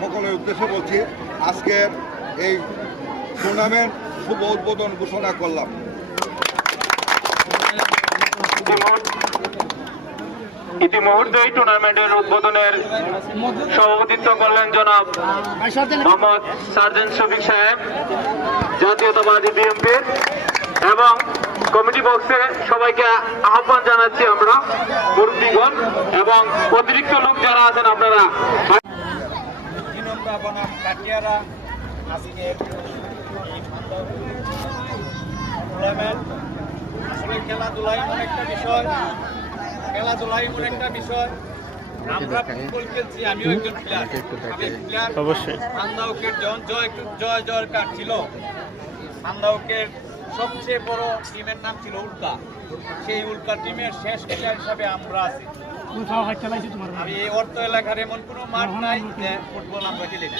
সকলের উদ্দেশ্যে বলছি, আজকের এই টুর্নামেন্ট শুভ উদ্বোধন ঘোষণা করলাম। ইতিমুহূর্তে এই টুর্নামেন্টের উদ্বোধনের সভাপতিত্ব করলেন জনাব মোহাম্মদ সার্জেন্ট শফিক সাহেব, জাতীয়তাবাদী বিএনপির, এবং কমিটি বক্সে সবাইকে আহ্বান জানাচ্ছি আমরা মুরব্বীগণ এবং অতিরিক্ত লোক যারা আছেন আপনারা। খেলাধুলা এমন একটা বিষয়, আমরা ফুটবল খেলছি, আমিও একজন প্লেয়ার। অবশ্যই আন্দাউকের যখন জয়ের কার্ড ছিল, আন্দাউকের সবচেয়ে বড় টিমের নাম ছিল উল্কা। সেই উল্কা টিমের শেষ প্লেয়ার হিসাবে আমরা আছি। আমি এই অর্থ এলাকার এমন কোনো মাঠ নাই যে ফুটবল আমরা খেলি না।